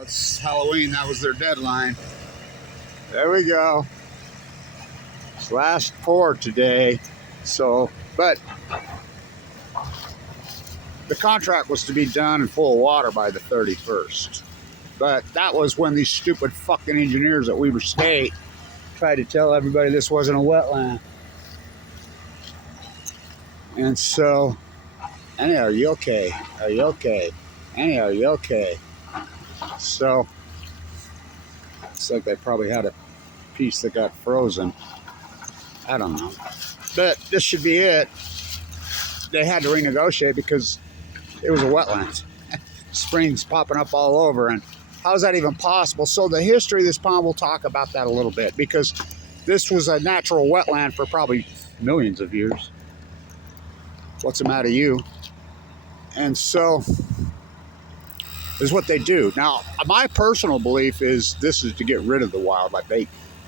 It's Halloween, that was their deadline. There we go. It's last pour today. So, but the contract was to be done in full water by the 31st. But that was when these stupid fucking engineers at Weber State tried to tell everybody this wasn't a wetland. And so, Annie, are you okay? Are you okay? Annie, are you okay? So, it's like they probably had a piece that got frozen. I don't know. But this should be it. They had to renegotiate because it was a wetland. Springs popping up all over. And how is that even possible? So the history of this pond, we'll talk about that a little bit, because this was a natural wetland for probably millions of years. What's the matter, you? And so, this is what they do. Now, my personal belief is this is to get rid of the wildlife.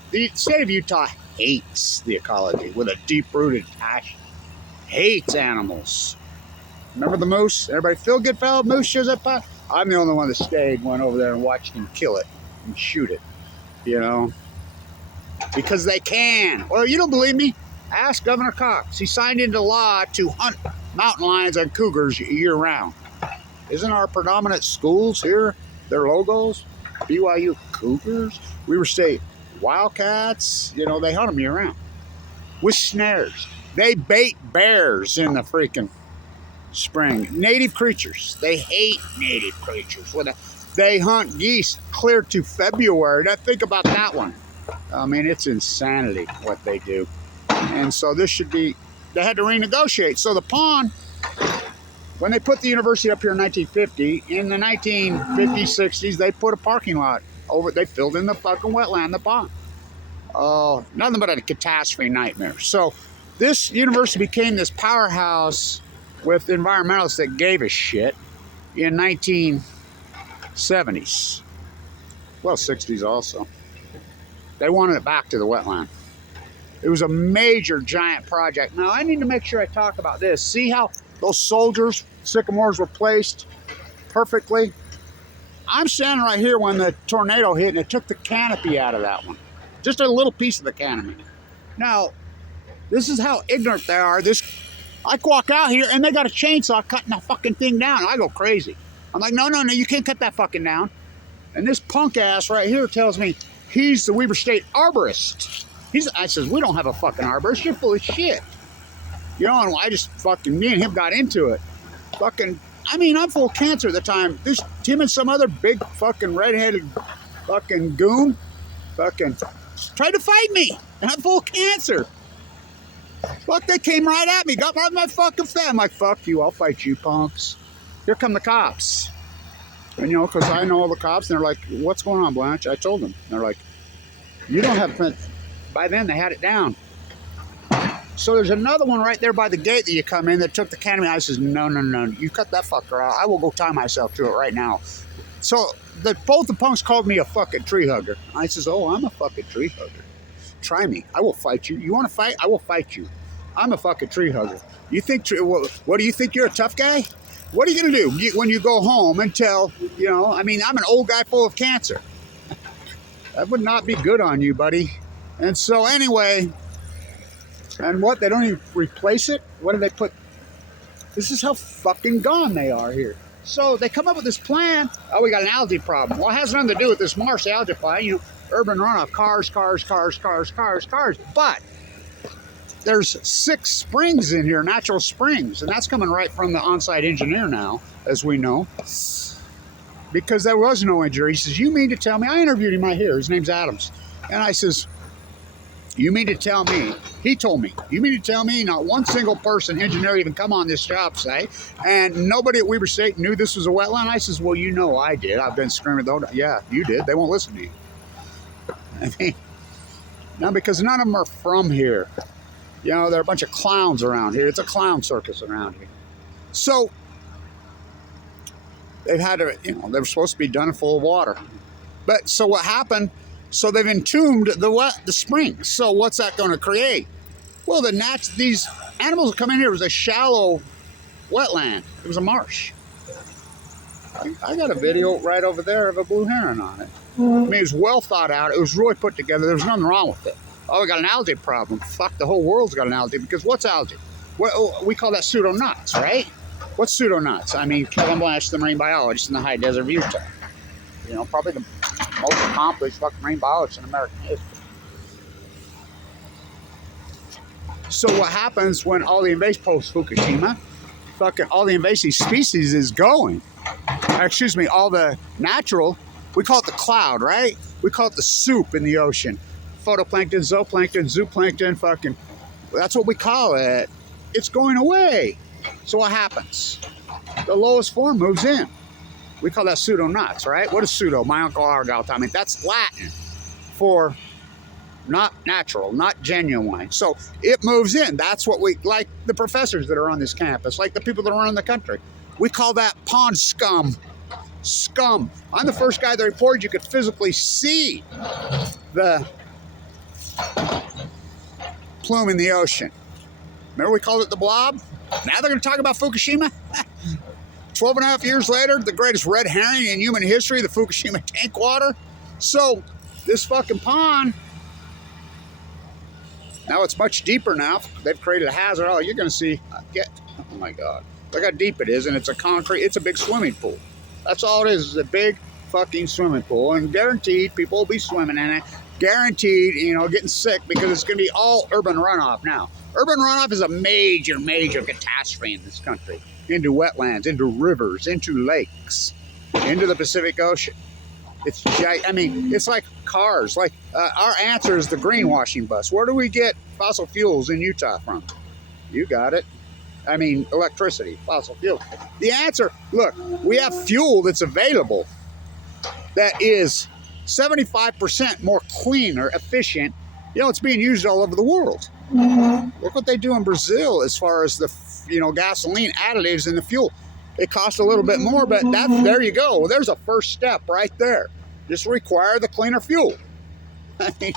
The state of Utah hates the ecology with a deep-rooted passion. Hates animals. Remember the moose? Everybody feel good, fellow? Moose shows up. I'm the only one that stayed, went over there and watched him kill it and shoot it, you know, because they can. Well, you don't believe me? Ask Governor Cox. He signed into law to hunt mountain lions and cougars year-round. Isn't our predominant schools here, their logos? BYU Cougars, Weber State Wildcats, you know, they hunt them year-round with snares. They bait bears in the freaking spring. Native creatures. They hate native creatures. They hunt geese clear to February. Now think about that one. I mean, it's insanity what they do. And so this should be, they had to renegotiate. So the pond, when they put the university up here in 1950, in the 1950s, 60s, they put a parking lot over, they filled in the fucking wetland, the pond. Oh, nothing but a catastrophe nightmare. So this university became this powerhouse with environmentalists that gave a shit in 1970s. Well, 60s also. They wanted it back to the wetland. It was a major, giant project. Now, I need to make sure I talk about this. See how those soldiers, sycamores, were placed perfectly? I'm standing right here when the tornado hit, and it took the canopy out of that one. Just a little piece of the canopy. Now, this is how ignorant they are. I walk out here, and they got a chainsaw cutting that fucking thing down. I go crazy. I'm like, no, you can't cut that fucking down. And this punk ass right here tells me he's the Weber State arborist. I says, we don't have a fucking arborist. You're full of shit. You know, and I just fucking, me and him got into it. Fucking, I mean, I'm full of cancer at the time. Him and some other big fucking redheaded fucking goon fucking tried to fight me. And I'm full of cancer. Fuck, they came right at me. Got right in my fucking face. I'm like, fuck you. I'll fight you, punks. Here come the cops. And, you know, because I know all the cops. And they're like, what's going on, Blanche? I told them. And they're like, you don't have... By then, they had it down. So there's another one right there by the gate that you come in that took the canopy. I says, no. You cut that fucker out. I will go tie myself to it right now. So both the punks called me a fucking tree hugger. I says, oh, I'm a fucking tree hugger. Try me. I will fight you. You want to fight? I will fight you. I'm a fucking tree hugger. You think, what do you think, you're a tough guy? What are you going to do when you go home and tell, you know, I mean, I'm an old guy full of cancer. That would not be good on you, buddy. And so anyway, and what, they don't even replace it? What do they put? This is how fucking gone they are here. So they come up with this plan. Oh, we got an algae problem. Well, it has nothing to do with this marsh algae plan. You know, urban runoff, cars. But there's 6 springs in here, natural springs. And that's coming right from the on-site engineer now, as we know. Because there was no engineer. He says, you mean to tell me, I interviewed him right here. His name's Adams. And I says, you mean to tell me, he told me, you mean to tell me not one single person, engineer, even come on this job site, and nobody at Weber State knew this was a wetland? I says, well, you know I did. I've been screaming, though. Yeah, you did. They won't listen to you. I mean, no, because none of them are from here. You know, there are a bunch of clowns around here. It's a clown circus around here. So, they've had to, you know, they were supposed to be done full of water. But, so what happened... So they've entombed the springs. So what's that going to create? Well, these animals that come in here, it was a shallow wetland. It was a marsh. I got a video right over there of a blue heron on it. I mean, it was well thought out. It was really put together. There was nothing wrong with it. Oh, we got an algae problem. Fuck, the whole world's got an algae, because what's algae? We call that pseudonauts, right? What's pseudonauts? I mean, Kevin Blanch, the marine biologist in the high desert of Utah. You know, probably the most accomplished fucking marine biologist in American history. So what happens when all the invasive, post Fukushima, fucking all the invasive species is going? Excuse me, all the natural, we call it the cloud, right? We call it the soup in the ocean. Photoplankton, zooplankton, zooplankton, fucking, that's what we call it. It's going away. So what happens? The lowest form moves in. We call that pseudonauts, right? What is pseudo? My uncle Argyle taught me. That's Latin for not natural, not genuine. So it moves in. That's what we, like the professors that are on this campus, like the people that are around the country. We call that pond scum. Scum. I'm the first guy that reported you could physically see the plume in the ocean. Remember we called it the blob? Now they're going to talk about Fukushima? 12 and a half years later, the greatest red herring in human history, the Fukushima tank water. So this fucking pond, now it's much deeper now. They've created a hazard. Oh, you're going to see, oh my God. Look how deep it is, and it's a concrete, it's a big swimming pool. That's all it is a big fucking swimming pool, and guaranteed people will be swimming in it. Guaranteed, you know, getting sick, because it's going to be all urban runoff now. Urban runoff is a major, major catastrophe in this country. Into wetlands, into rivers, into lakes, into the Pacific Ocean. It's, I mean, it's like cars. Like our answer is the greenwashing bus. Where do we get fossil fuels in Utah from? You got it. I mean, electricity, fossil fuel. The answer, look, we have fuel that's available that is 75% more cleaner, efficient. You know, it's being used all over the world. Look what they do in Brazil as far as the, you know, gasoline additives in the fuel. It costs a little bit more, but there you go. Well, there's a first step right there. Just require the cleaner fuel. I mean,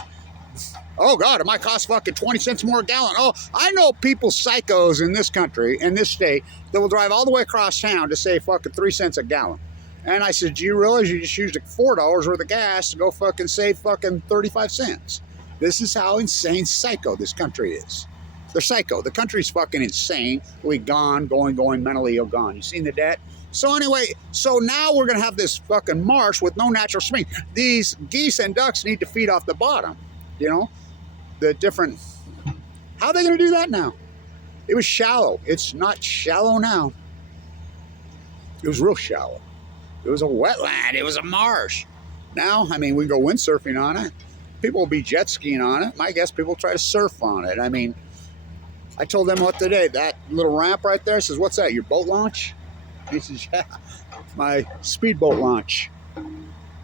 oh God, it might cost fucking 20 cents more a gallon. Oh, I know people, psychos in this country, in this state, that will drive all the way across town to save fucking 3 cents a gallon. And I said, do you realize you just used $4 worth of gas to go fucking save fucking 35 cents? This is how insane psycho this country is. They're psycho. The country's fucking insane. We gone, going, mentally ill, gone. You seen the debt? So anyway, so now we're going to have this fucking marsh with no natural spring. These geese and ducks need to feed off the bottom, you know? The different, how are they going to do that now? It was shallow. It's not shallow now. It was real shallow. It was a wetland. It was a marsh. Now, I mean, we can go windsurfing on it. People will be jet skiing on it. My guess people try to surf on it. I mean, I told them what today, that little ramp right there, says, what's that, your boat launch? He says, yeah, my speedboat launch.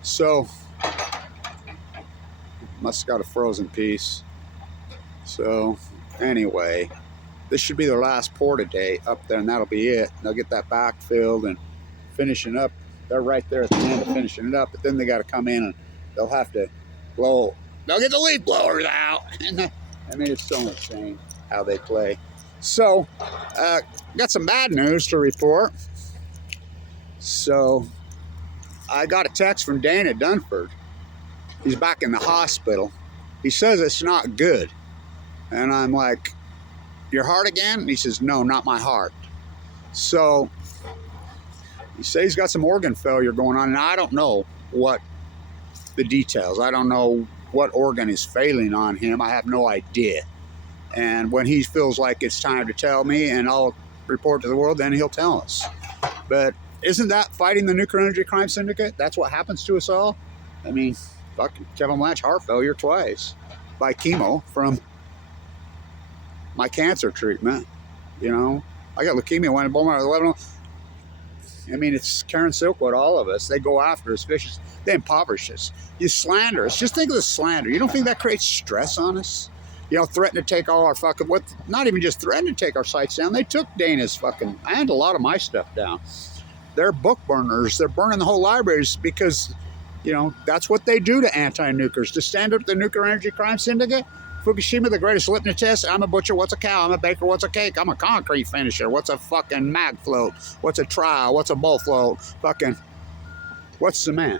So, must have got a frozen piece. So, anyway, this should be their last pour today up there, and that'll be it. They'll get that backfilled and finishing up. They're right there at the end of finishing it up, but then they got to come in and they'll have to blow. They'll get the leaf blowers out. I mean, it's so insane how they play. So, got some bad news to report. So, I got a text from Dana Dunford. He's back in the hospital. He says it's not good. And I'm like, your heart again? And he says, no, not my heart. So, he says he's got some organ failure going on, and I don't know what the details. I don't know what organ is failing on him. I have no idea. And when he feels like it's time to tell me and I'll report to the world, then he'll tell us. But isn't that fighting the nuclear energy crime syndicate? That's what happens to us all. I mean, fucking Kevin Blanch, heart failure twice by chemo from my cancer treatment. You know, I got leukemia, went to bone marrow 11. I mean, it's Karen Silkwood, all of us. They go after us, vicious. They impoverish us. You slander us. Just think of the slander. You don't think that creates stress on us? You know, threaten to take all our fucking, not even just threaten to take our sites down. They took Dana's fucking, and a lot of my stuff down. They're book burners. They're burning the whole libraries because, you know, that's what they do to anti-nukers. To stand up to the nuclear energy crime syndicate, Fukushima, the greatest litmus test. I'm a butcher, what's a cow? I'm a baker, what's a cake? I'm a concrete finisher. What's a fucking mag float? What's a trial? What's a bull float? Fucking What's the man?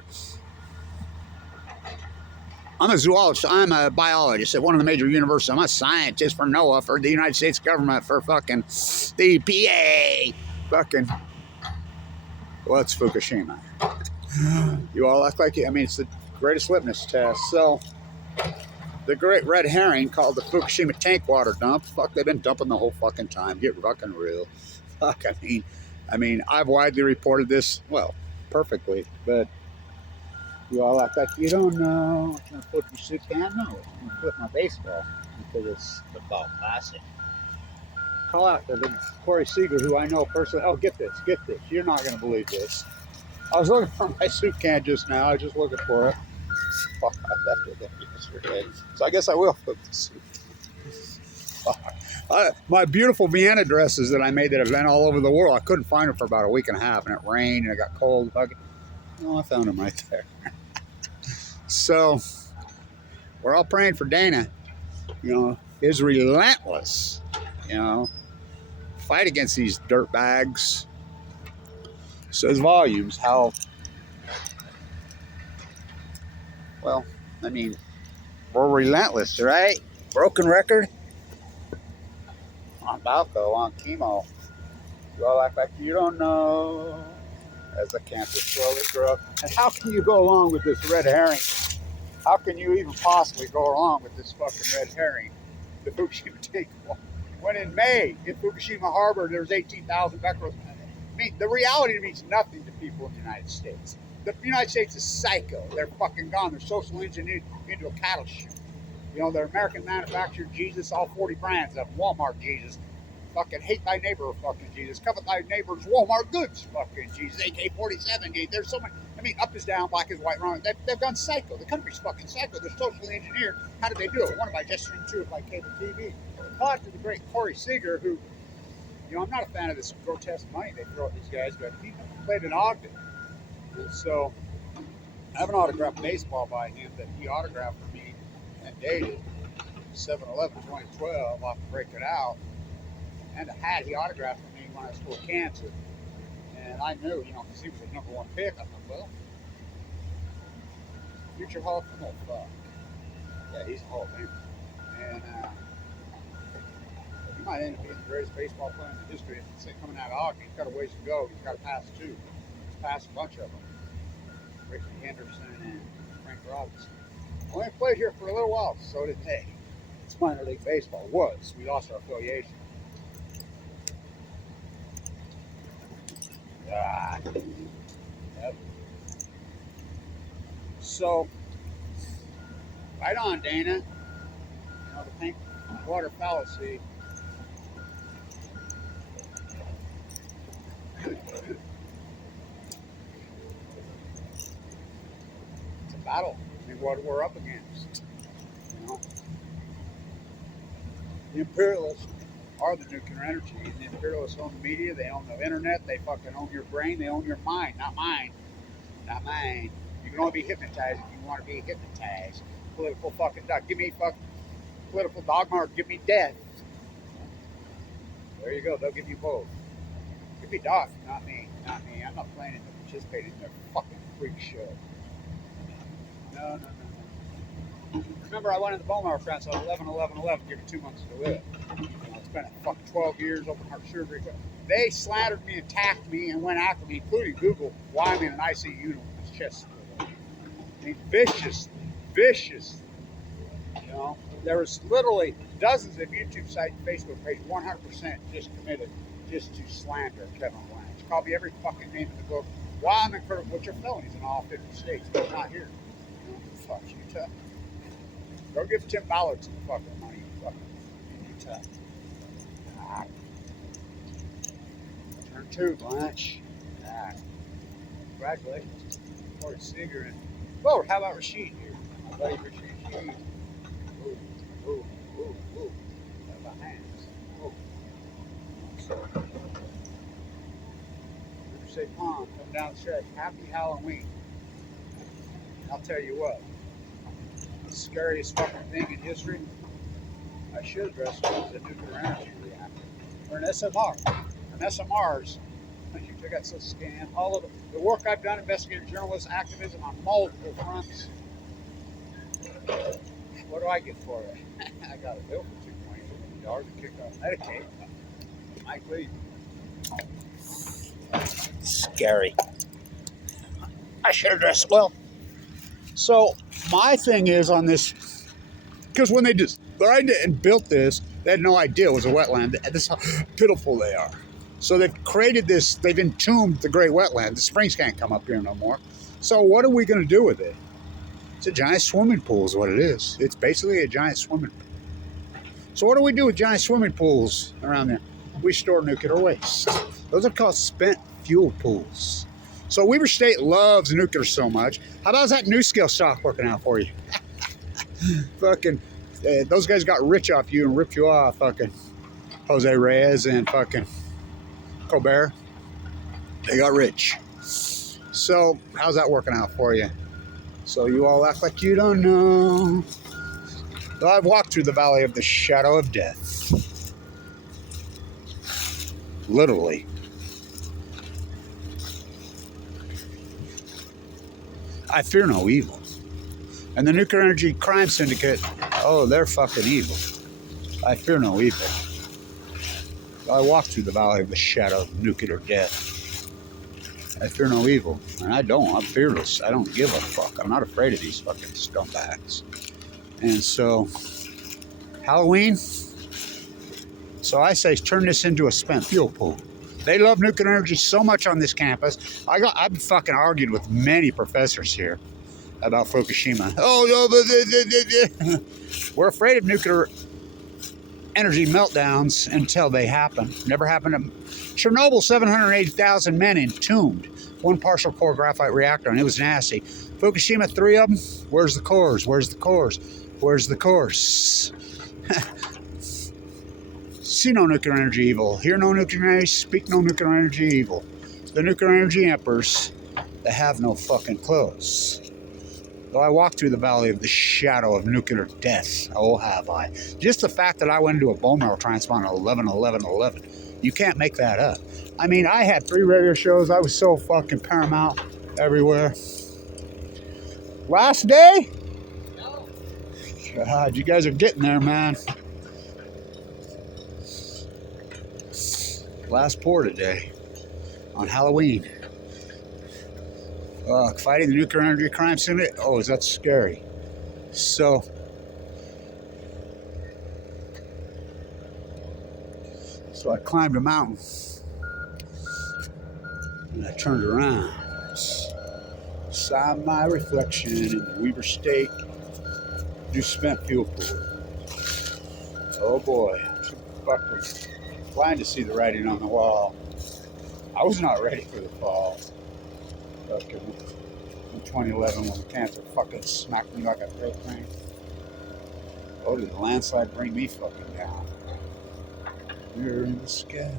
I'm a zoologist. I'm a biologist at one of the major universities. I'm a scientist for NOAA, for the United States government, for fucking the EPA. Fucking, what's Fukushima? You all act like, I mean, it's the greatest litmus test. So, the great red herring called the Fukushima tank water dump. Fuck, they've been dumping the whole fucking time. Get fucking real. Fuck, I mean, I've widely reported this, well, perfectly, but you all act like you don't know. I'm gonna flip your soup can? No, I'm gonna flip my baseball because it's football classic. Call out to the Corey Seager, who I know personally. Oh, get this. You're not gonna believe this. I was looking for my soup can just now. I was just looking for it. Fuck, I did that yesterday. So I guess I will flip the soup. My beautiful Vienna dresses that I made that have been all over the world. I couldn't find them for about a week and a half, and it rained and it got cold. Oh, I found them right there. So we're all praying for Dana. You know, his relentless, you know, fight against these dirt bags. Says volumes how, well, I mean, we're relentless, right? Broken record. On Balco, on chemo. You all act like you don't know as the cancer slowly grows. And how can you go along with this red herring? How can you even possibly go along with this fucking red herring? The Fukushima tank. When in May, in Fukushima Harbor, there was 18,000 becquerels. I mean, the reality means nothing to people in the United States. The United States is psycho. They're fucking gone. They're social engineered into a cattle chute. You know, they're American manufactured Jesus, all 40 brands of Walmart Jesus. Fucking hate thy neighbor, fucking Jesus. Covet thy neighbor's Walmart goods, fucking Jesus. AK-47, there's so many. I mean, up is down, black is white, wrong. They've gone psycho. The country's fucking psycho. They're socially engineered. How did they do it? One of my just streamed to it by cable TV. Talked to the great Corey Seager, who, you know, I'm not a fan of this grotesque money they throw at these guys, but he played in Ogden. And so, I have an autographed baseball by him that he autographed for me and dated 7/11/2012. I'll have to break it out. And a hat he autographed for me when I was full of cancer. And I knew, you know, because he was a #1 pick. I thought, well, future Hall of Fame. Oh, fuck. Yeah, he's a Hall of Famer. And he might end up being the greatest baseball player in the history. If it's coming out of Ogden, he's got a ways to go. He's got to pass two. He's passed a bunch of them. Ricky Henderson and Frank Robinson. Only played here for a little while, so did they. It's minor league baseball. Was. We lost our affiliation. Yep. So, right on, Dana. You know, the pink water fallacy. It's a battle. I mean, what we're up against. You know, the imperialists are the nuclear energy, and the imperialists own the media, they own the internet, they fucking own your brain, they own your mind, not mine. Not mine. You can only be hypnotized if you want to be hypnotized. Political fucking dog. Give me fucking political dogma or give me death. There you go, they'll give you both. Give me Doc, not me. Not me. I'm not planning to participate in their fucking freak show. No. Remember, I went in the bone marrow transplant 11/11/11, given 2 months to live. You know, it's been a fucking 12 years, open heart surgery. They slandered me, attacked me, and went after me, including Google, why I'm in an ICU unit with his chest split open. I mean, viciously. You know, there was literally dozens of YouTube sites and Facebook pages, 100% just committed just to slander Kevin Blanch. Call me every fucking name in the book. Why I'm in critical, which are felonies in all 50 states, but not here. You know, fuck you, tough. Go give Tim Ballard some fucking money, you fucking you tough. Turn 2, Blanche. Congratulations. Corey Seager and whoa, how about Rashid here? My buddy Rashid. Ooh. What about hands? Ooh. So, Riverside Pond, come down the stretch. Happy Halloween. I'll tell you what. The scariest fucking thing in history, I should address, was a nuclear energy reactor. Or an SMR. And SMRs, you I got so scammed. All of the work I've done, investigative journalism, activism on multiple fronts. What do I get for it? I got a bill for $2.2 million to kick off Medicaid. Mike Lee. Scary. I should have dressed well. So my thing is on this, because when they designed it and built this, they had no idea it was a wetland. This is how pitiful they are. So they've created this, they've entombed the great wetland. The springs can't come up here no more. So what are we going to do with it? It's a giant swimming pool is what it is. It's basically a giant swimming pool. So what do we do with giant swimming pools around there? We store nuclear waste. Those are called spent fuel pools. So Weber State loves nuclear so much. How about that new skill stock working out for you? Fucking, those guys got rich off you and ripped you off. Fucking Jose Reyes and fucking Colbert. They got rich. So how's that working out for you? So you all act like you don't know. Well, I've walked through the valley of the shadow of death. Literally. I fear no evil. And the nuclear energy crime syndicate, oh, they're fucking evil. I fear no evil. I walk through the valley of the shadow of nuclear death. I fear no evil. And I don't. I'm fearless. I don't give a fuck. I'm not afraid of these fucking scumbags. And so, Halloween. So I say turn this into a spent fuel pool. They love nuclear energy so much on this campus. I've fucking argued with many professors here about Fukushima. Oh, no, we're afraid of nuclear energy meltdowns until they happen. Never happened to Chernobyl. 780,000 men entombed. One partial core graphite reactor, and it was nasty. Fukushima, 3 of them. Where's the cores? Where's the cores? Where's the cores? See no nuclear energy evil. Hear no nuclear energy. Speak no nuclear energy evil. The nuclear energy emperors, they have no fucking clothes. Though I walked through the valley of the shadow of nuclear death, oh have I. Just the fact that I went into a bone marrow transplant at 11/11/11, you can't make that up. I mean, I had 3 radio shows. I was so fucking paramount everywhere. Last day? No. God, you guys are getting there, man. Last pour today on Halloween. Fighting the nuclear energy crime syndicate. Oh, is that scary? So I climbed a mountain and I turned around. Saw my reflection in the Weber State new spent fuel pool. Oh boy, fucking blind to see the writing on the wall. I was not ready for the fall. Fucking in 2011 when the cancer fucking smacked me like a freight train. Oh, did the landslide bring me fucking down? You're in the sky.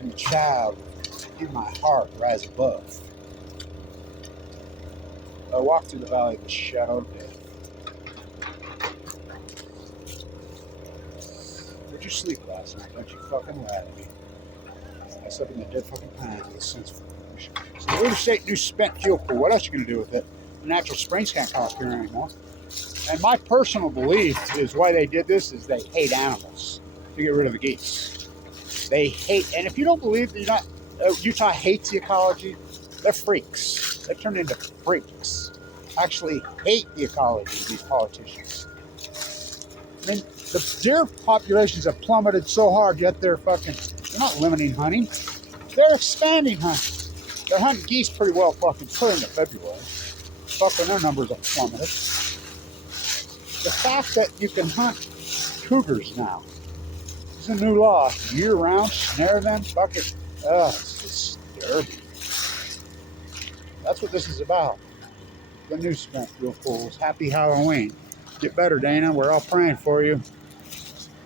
And a child in my heart rise above. I walked through the valley of the shadow of death. Where'd you sleep last night? Don't you fucking lie to me. I slept in the dead fucking pines with a sense of pollution. So the Weber State new spent fuel pool, what else are you going to do with it? The natural springs can't come up here anymore. And my personal belief is why they did this is they hate animals to get rid of the geese. They hate, and if you don't believe that Utah hates the ecology, they're freaks. They turned into freaks. Actually hate the ecology, these politicians. I mean, the deer populations have plummeted so hard, yet they're not limiting hunting. They're expanding hunting. They're hunting geese pretty well fucking clear into February. Fucking their numbers have plummeted. The fact that you can hunt cougars now. It's a new law. Year round, snare them, fucking, it's disturbing. That's what this is about. The new spent fuel pools. Happy Halloween. Get better, Dana. We're all praying for you.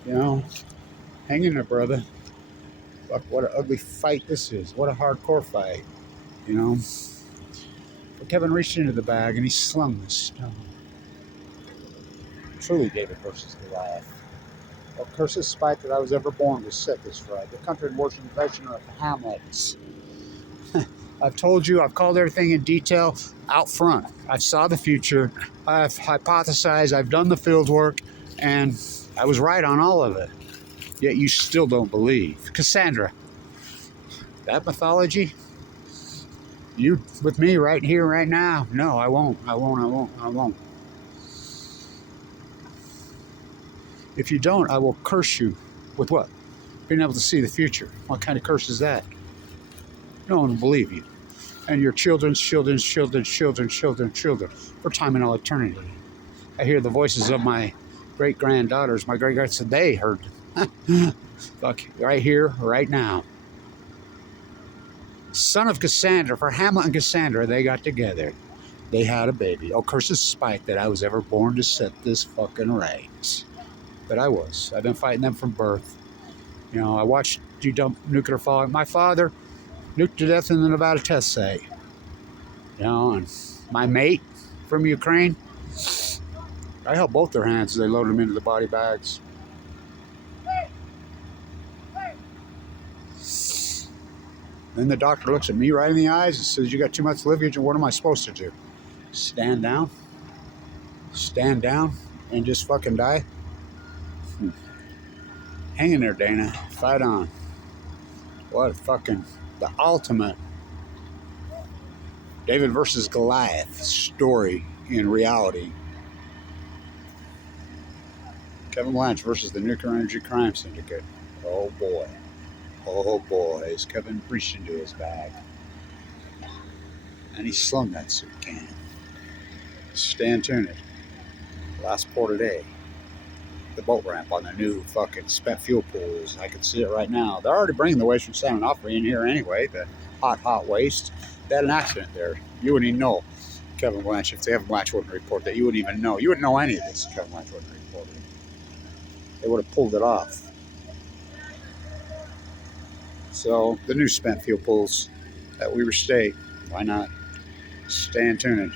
You know, hang in there, brother. Fuck, what an ugly fight this is. What a hardcore fight. You know. But Kevin reached into the bag and he slung the stone. Truly David versus Goliath. Well, curse the spite that I was ever born to set this right. The country and worship invasion of Hamlets. I've told you, I've called everything in detail out front. I saw the future, I've hypothesized, I've done the field work, and I was right on all of it. Yet you still don't believe. Cassandra, that mythology, you with me right here, right now. No, I won't. If you don't, I will curse you. With what? Being able to see the future. What kind of curse is that? No one will believe you. And your children's children's children's children's children's children for time and all eternity. I hear the voices of my great-granddaughters. My great-grands, they heard them. Fuck, right here, right now. Son of Cassandra, for Hamlet and Cassandra, they got together. They had a baby. Oh, curse the spite that I was ever born to set this fucking right. But I was. I've been fighting them from birth. You know, I watched you dump nuclear fallout. My father nuked to death in the Nevada test site. You know, and my mate from Ukraine, I held both their hands as they loaded them into the body bags. Then the doctor looks at me right in the eyes and says, "You got too much liver. What am I supposed to do? Stand down? Stand down and just fucking die?" Hang in there, Dana. Fight on. What fucking the ultimate David versus Goliath story in reality. Kevin Blanch versus the Nuclear Energy Crime Syndicate. Oh boy. Oh boy, is Kevin reached into his bag. And he slung that soup can. Stand tuned. Last port of day. The boat ramp on the new fucking spent fuel pools. I can see it right now. They're already bringing the waste from San Onofre in here anyway. The hot waste. They had an accident there. You wouldn't even know. Kevin Blanch, if Kevin Blanch wouldn't report that, you wouldn't even know. You wouldn't know any of this if Kevin Blanch wouldn't report it. They would have pulled it off. So, the new spent fuel pools at Weaver State. Why not? Stand tuned.